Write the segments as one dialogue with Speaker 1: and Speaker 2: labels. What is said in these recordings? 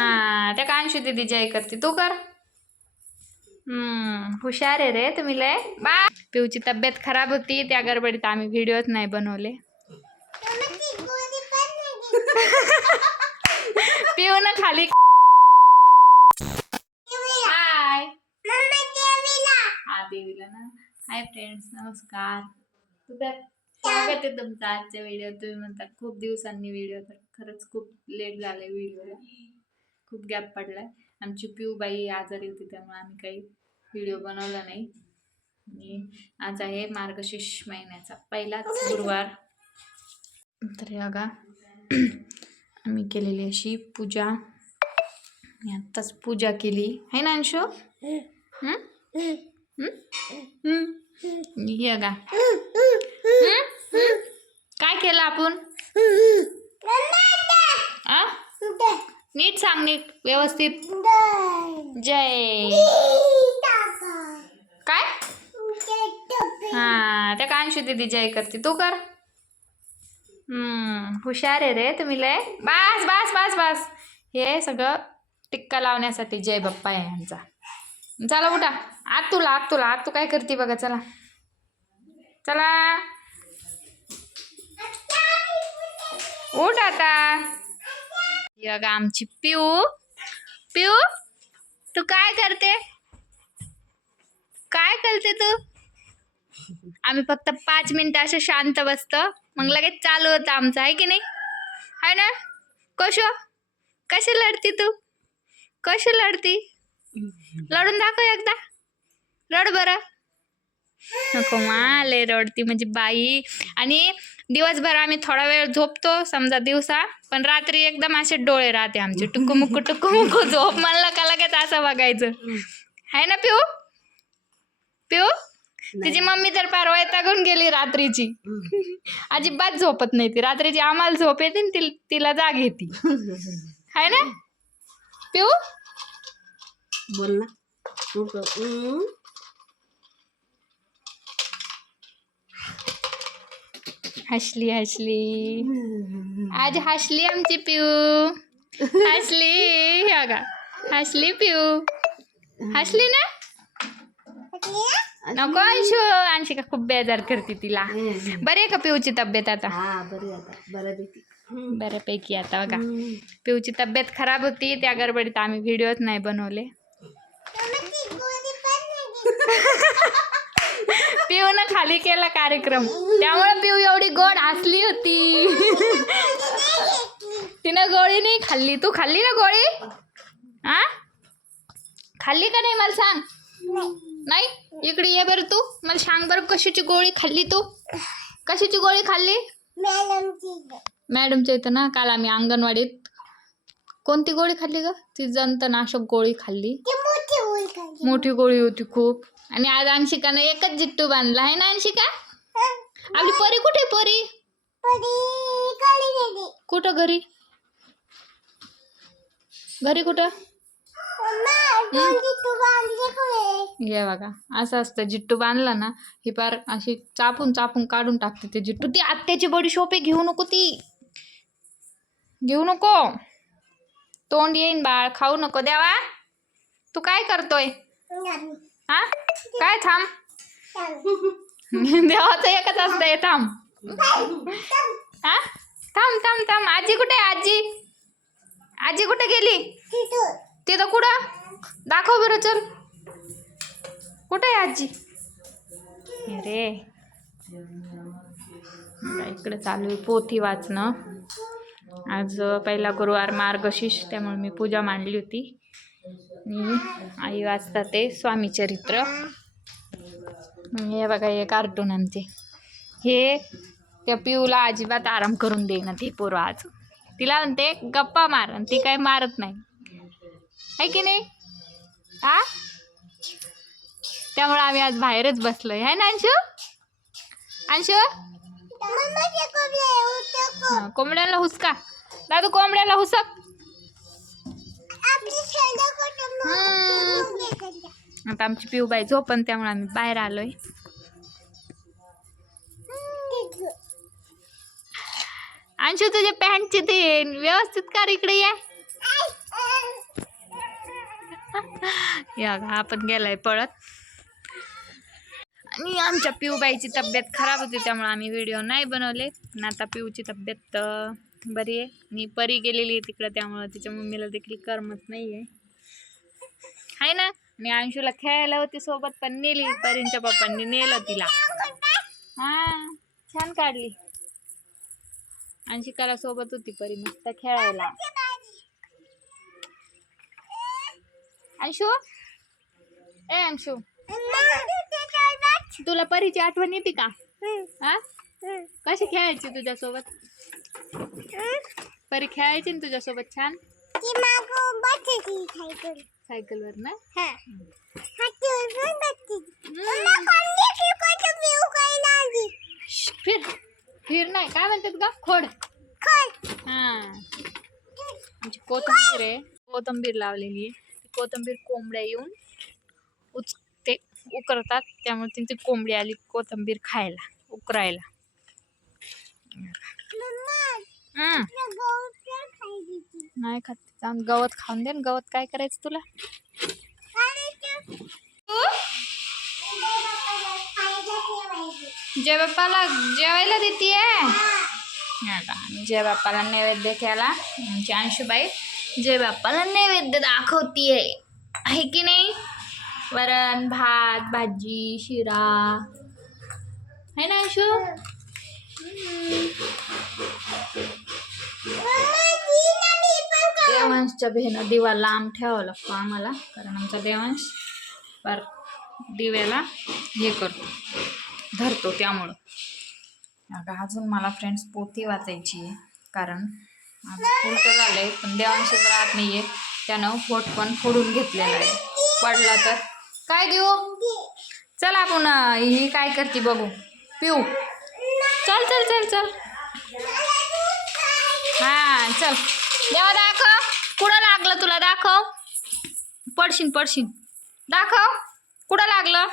Speaker 1: हा त्या कांशू दिदी जय करते. तू कर. हम्म हुशार आहे रे तुम्ही लय. बा. पिऊची तब्येत खराब होती त्या गडबडीत आम्ही व्हिडिओच नाही बनवले. पिऊ ना खाली. हाय हा देवीला ना. हाय फ्रेंड्स नमस्कार. स्वागत आहे तुमचा आजच्या व्हिडिओ तुम्ही म्हणता खूप दिवसांनी व्हिडिओ तर खरंच खूप लेट झाले व्हिडिओला खूप गॅप पडलाय. आमची पिऊ बाई आजारी होती त्यामुळे आम्ही काही व्हिडिओ बनवला नाही. आणि आज आहे मार्गशीर्ष महिन्याचा पहिलाच गुरुवार. तर हे बघा आम्ही केलेली अशी पूजा. मी आत्ताच पूजा केली. आहे ना अंशू? हं? हे? काय केलं आपण? नीट सांग नीट. व्यवस्थित. जय. काय? हा त्या कांशू दिदी जय करते. तू कर. हुशार आहे रे तुम्ही लय. बास बास बास बास. हे सगळं टिक्का लावण्यासाठी जय बाप्पा आहे यांचा चला उठा. आत तुला आत तुला. आत तू काय करते बघा चला. चला. उठ आता. ही बघा आमची पिऊ. पिऊ तू काय करते? काय करते तू? आम्ही फक्त पाच मिनिटं असं शांत बसतो. मग लगेच चालू होतं आमचं आहे की नाही? आहे ना? कशो कशी लढती तू? कशी लढती? लढून दाखव एकदा. रड बरं. नको माले रडती म्हणजे बाई. आणि दिवसभर आम्ही थोडा वेळ झोपतो समजा दिवसा पण रात्री एकदम असे डोळे राहते आमचे. टुकू मुकू टुकू मुकू झोप. म्हणलं का लगेच असं बघायचं? आहे ना पिऊ? पिऊ? तिची मम्मी तर फार वैतागून गेली रात्रीची. अजिबात झोपत नाही ती. रात्रीची आम्हाला झोप येते ति- तिला जाग येते. आहे ना? पिऊ?
Speaker 2: बोल ना तू कर. हम्म.
Speaker 1: हसली हसली. आज हसली आमची पिऊ. हसली हे बघा. हसली पिऊ. हसली ना? नको अंशू अंशिका खूप बेजार करते तिला. बरी आहे का पिऊची तब्येत आता?
Speaker 2: हा बरी आता. बऱ्यापैकी
Speaker 1: आता बघा. पिऊची तब्येत खराब होती. त्या गडबडीत आम्ही व्हिडिओच नाही बनवले. पिऊनं खाली केला कार्यक्रम. त्यामुळे पिऊ एवढी गोड हसली होती. तिनं गोळी नाही खाल्ली. तू खाल्ली ना गोळी? आ? खाल्ली का नाही? मला सांग. नाही? इकडे ये बरं तू. मला सांग बरं कशाची गोळी खाल्ली तू? कशाची गोळी खाल्ली? मॅडमच्या इथं ना काल आम्ही अंगणवाडीत कोणती गोळी खाल्ली ग? ती जंतनाशक गोळी खाल्ली. मोठी गोळी होती खूप. आणि आज अंशिकानं एकच जिट्टू बांधला. आहे ना अंशिका? आपली परी कुठे परी? कुठं घरी? घरी कुठं? हे बघा असं असतं. जिट्टू बांधला ना ही पार अशी चापून चापून काढून टाकते ते जिट्टू. ती आत्याची बडी शोपे घेऊ नको ती. घेऊ नको. तोंड येईन बाळ खाऊ नको. देवा तू काय करतोय? हा? काय थांब. देवाचं एकच असतंय थांब. हा? थांब थांब थांब. आजी कुठे आहे आजी? आजी कुठे गेली? तिथं कुठं? दाखव बरं चल. कुठे आहे आजी? अरे. इकडे चालू आहे पोथी वाचणं. आज पहिला गुरुवार मार्गशीर्ष त्यामुळे मी पूजा मांडली होती. आणि आई वाचतात ते स्वामीचरित्र हे बघा हे कार्टून आमचे हे त्या पिऊला अजिबात आराम करून देईना ते पोरं आज. तिला म्हणते गप्पा मार आणि ती काही मारत नाही. आहे की नाही? आ? त्यामुळे आम्ही आज बाहेरच बसलोय. आहे ना अंशू? अंशू? कोंबड्याला हुसका. दादू कोंबड्याला हुसक. आता आमची पिऊबाई झोपन त्यामुळे आम्ही बाहेर आलोय. अंशू तुझ्या पॅन्टची ते व्यवस्थित कर इकडे ये. या आपण गेलाय पळत. आणि आमच्या पिऊबाईची तब्येत खराब होती त्यामुळे आम्ही व्हिडिओ नाही बनवले. पण आता पिऊची तब्येत बरी आहे. मी परी गेलेली आहे तिकडं त्यामुळं तिच्या मम्मीला देखील करमत नाही आहे आहे ना? मी अंशूला खेळायला होती सोबत पण नेली. परींच्या पप्पांनी नेलं तिला. हा छान काढली. अंशिकाला सोबत होती परी मस्त खेळायला. अंशू? ए अंशू. तुला परीची आठवण येते का? हा? कशी खेळायची तुझ्यासोबत? परी खेळायची ना तुझ्यासोबत छान? सायकलवर ना? श्श, फिर. फिर नाही. काय म्हणतात का खोड. हा. आमची कोथंबीर आहे. कोथंबीर लावलेली आहे. कोथंबीर कोंबड्या येऊन उच ते उकरतात. त्यामुळे त्यांची कोंबडी आली कोथंबीर खायला उकरायला. नाही खात. जाऊन गवत खाऊन दे ना गवत काय करायचं तुला? जय बाप्पाला जेवायला देते जय बाप्पाला नैवेद्य केला. आमची अंशुबाई जय बाप्पाला नैवेद्य दाखवतीये. आहे की नाही? वरण भात भाजी शिरा. आहे ना अंशू? देवांशच्या भेनं दिवा लांब ठेवावा लागतो आम्हाला कारण आमचा देवांश पर दिव्याला हे करतो धरतो त्यामुळं. अगं अजून मला फ्रेंड्स पोथी वाचायची आहे कारण आज उलटं झालं आहे पण देवांश राहत नाही आहे त्यानं पोट पण फोडून घेतलेलं आहे. पडला तर. काय देऊ? चला आपण ही काय करते बघू. पिऊ. चल चल चल चल. हा चल. देवा दाखव. कुठं लागलं तुला? दाखव. पडशीन पडशीन दाखव. कुठं लागलं?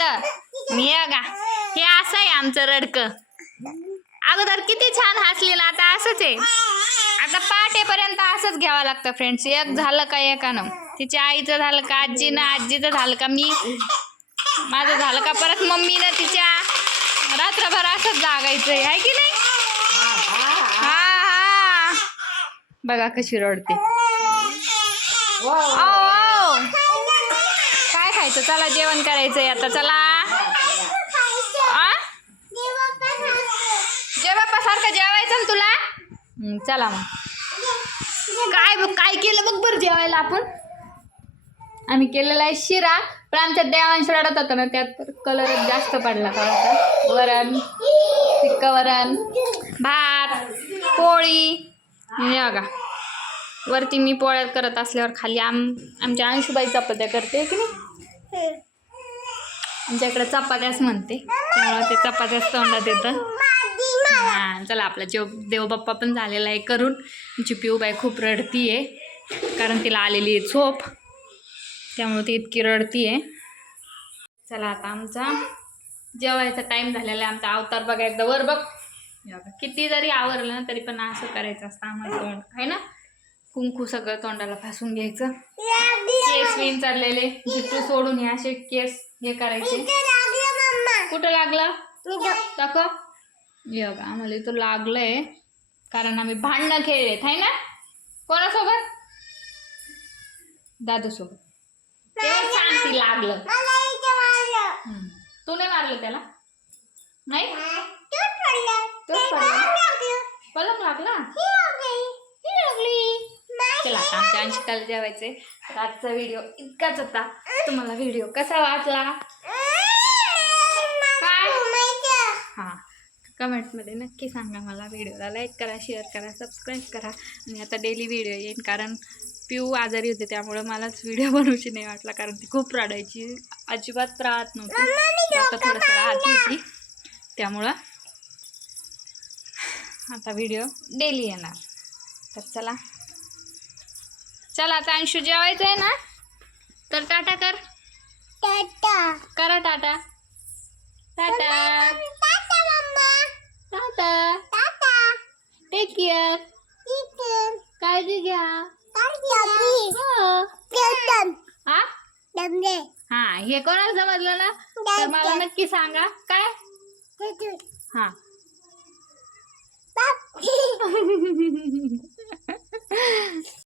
Speaker 1: तर मी का हे असं आहे आमचं रडकं. अगोदर किती छान हसलेलं. आता असंच आहे. आता पहाटेपर्यंत असंच घ्यावं लागतं फ्रेंड्स एक झालं का एकानं? तिच्या आईचं झालं का आजीनं? आजीचं झालं का मी? माझं झालं का? परत मम्मीनं तिच्या रात्रभर असंच जागायचं आहे की नाही? हा हा. बघा कशी रडते. काय खायचं? चला जेवण करायचंय आता चला. जय बाप्पा सारखं जेवायचं ना तुला? चला मग. काय बघ काय केलं बघ बरं जेवायला आपण? आम्ही केलेला आहे शिरा. पण आमच्या देवांश रडत होता ना त्यात कलर जास्त पडला थोडासा वरण तिक्क वरण भात पोळी. हे बघा. वरती मी पोळ्या करत असल्यावर खाली आम आमच्या अंशुबाई चपात्या करते की नाही? आमच्याकडे चपात्याच म्हणते. ते चपात्याच तोंडात येतं. हा चला आपला जेव देवबाप्पा पण झालेला आहे करून. आमची पिऊबाई खूप रडती आहे कारण तिला आलेली आहे झोप. त्यामुळे ती इतकी रडती आहे चला आता आमचा जेवायचा टाईम झालेला आहे. आमचा अवतार बघा एकदा वर बघ. किती जरी आवरलं ना तरी पण असं करायचं असतं आम्हाला तोंड. आहे ना? कुंकू सगळं तोंडाला फासून घ्यायचं. केस विन चाललेले. जिटू सोडून हे असे केस हे करायचे. कुठं लागलं? दाखव. बघा आम्हाला इथं लागलंय. कारण आम्ही भांडणं खेळलेत आहे ना? कोणासोबत? दादू तेव्हा शांती लागलं. हम्म. तू नाही मारलं त्याला? नाही? तोच पडला. पलंग लागला. ही लागली. चला आता आमच्या अंशिकाला जेवायचे तर आजचा व्हिडिओ इतकाच होता. तुम्हाला व्हिडिओ कसा वाटला? काय? हां. कमेंट्समध्ये नक्की सांगा मला. व्हिडिओला लाईक करा शेअर करा सबस्क्राईब करा. आणि आता डेली व्हिडिओ येईन कारण पिऊ आजारी होते त्यामुळं मलाच व्हिडिओ बनवशी नाही वाटला कारण ती खूप रडायची. अजिबात राहत नव्हती. आता थोडंसं राहत होती. त्यामुळं आता व्हिडिओ डेली येणार. तर चला. चला आता अंशू जेवायचं आहे ना? तर टाटा कर. करा tata. Tata. Tata take care काळजी घ्या. हा? हे कोणाला समजलं ना? तर मला नक्की सांगा. काय? हा.